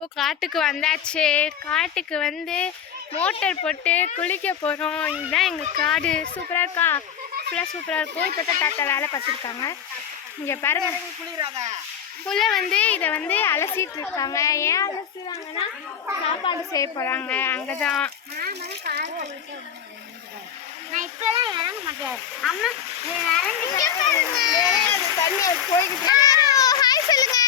இப்போ காட்டுக்கு வந்தாச்சு. காட்டுக்கு வந்து மோட்டர் போட்டு குளிக்க போகிறோம். இதுதான் எங்கள் காடு. சூப்பராக இருக்கா? ஃபுல்லாக சூப்பராக இருக்கும். இப்போ தான் தாத்தா வேலை பார்த்துருக்காங்க. இங்கே பாருங்க, புள்ள வந்து இதை வந்து அலசிட்டு இருக்காங்க. ஏன் அலசுறாங்கன்னா சாப்பாடு செய்ய போகிறாங்க. அங்கே தான் நான் இப்பெல்லாம் இறங்க மாட்டேன். அம்மா போய்கிட்டு ஹாய் சொல்லுங்க.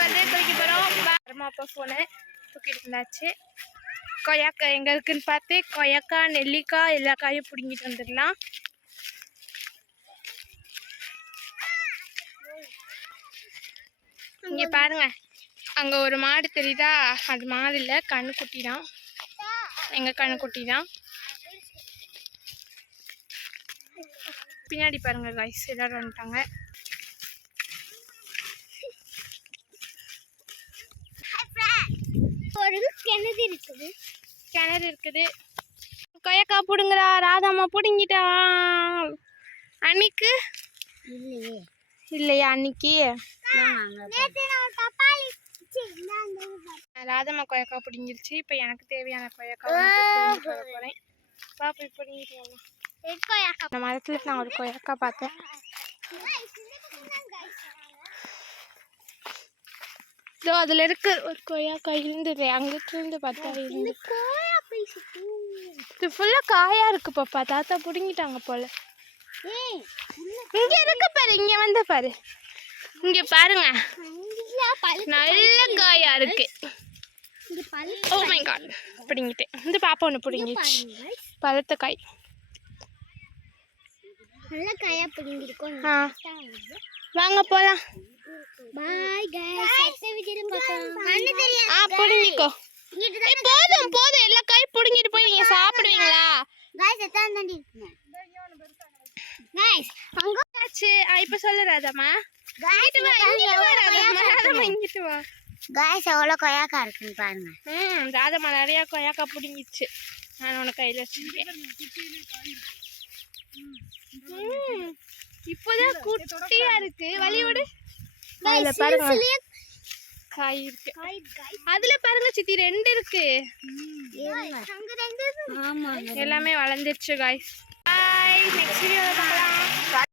வந்து குளிக்க போகிறோம். அப்பா ஃபோனு தூக்கிட்டு இருந்தாச்சு. கொய்யாக்காய் எங்கே இருக்குன்னு பார்த்து கொய்யாக்காய், நெல்லிக்காய் எல்லா காயும் பிடுங்கிட்டு வந்துடலாம். இங்கே பாருங்க, அங்கே ஒரு மாடு தெரியுதா? அது மாடு இல்லை, கண்ணுக்குட்டி தான். எங்கள் கண்ணுக்குட்டி தான். பின்னாடி பாருங்க காய்ஸ், எல்லாரும் வந்துட்டாங்க. கிணறு இருக்குது. கொய்யாக்கா பிடுங்குறா. ராதாம்மா பிடுங்கிட்டா. அன்னைக்கு இல்லையா? அன்னைக்கு ராதம்மா கொய்யாக்கா பிடிங்கிருச்சு. இப்போ எனக்கு தேவையான கொய்யாக்கா போகிறேன். பாப்பா பிடிங்கிட்டு அந்த மரத்துல நான் ஒரு கொய்யாக்கா பார்த்தேன். இதோ அதில் இருக்கு ஒரு கொய்யாக்கா. இருந்தது அங்கிட்டு பார்த்தா இருந்து. இது ஃபுல்லாக காயாக இருக்கு பாப்பா. தாத்தா பிடுங்கிட்டாங்க போல. இங்கே இருக்கு பாரு, இங்கே வந்து பாரு. இங்கே பாருங்க, நல்ல காயா இருக்கு. ஓ மை காட், பிடிங்கிட்டேன். இந்த பாப்பா ஒன்று பிடிங்கிச்சு. பழுத்த காய். நல்ல காயா பிடிங்கிருக்கோம். வாங்க போலாம். பாய் गाइस, அடுத்த வீடியோல பார்க்கலாம். கண்ணு தெரியாது. பிடிங்கிக்கோ. போதும் போதும், எல்லா காய் பிடுங்கிட்டு போய் நீங்க சாப்பிடுவீங்களா? गाइस எத்தனை தண்டி இருக்குங்க? गाइस அங்க ஆச்சு. இப்ப சொல்லு ராதாமா. இங்கிட்டு வா, இங்கிட்டு வா ராதாமா. ராதாமா இங்கிட்டு வா. गाइस எவ்வளவு கொய்யாக்கா இருக்குன்னு பாருங்க. ராதாமா நிறைய கொய்யாக்கா பிடுங்கிச்சு. நான் உனக்கு கையில வச்சிருக்கேன். இப்போதான் குட்டியா இருக்கு. வலியோடு அதுல பாருங்க காய் இருக்கு. அதுல பாருங்க சித்தி, 2 இருக்கு. ஆமா, எல்லாமே வளர்ந்துருச்சு गाइस. பை. நெக்ஸ்ட் வீடியோல பார்க்கலாம்.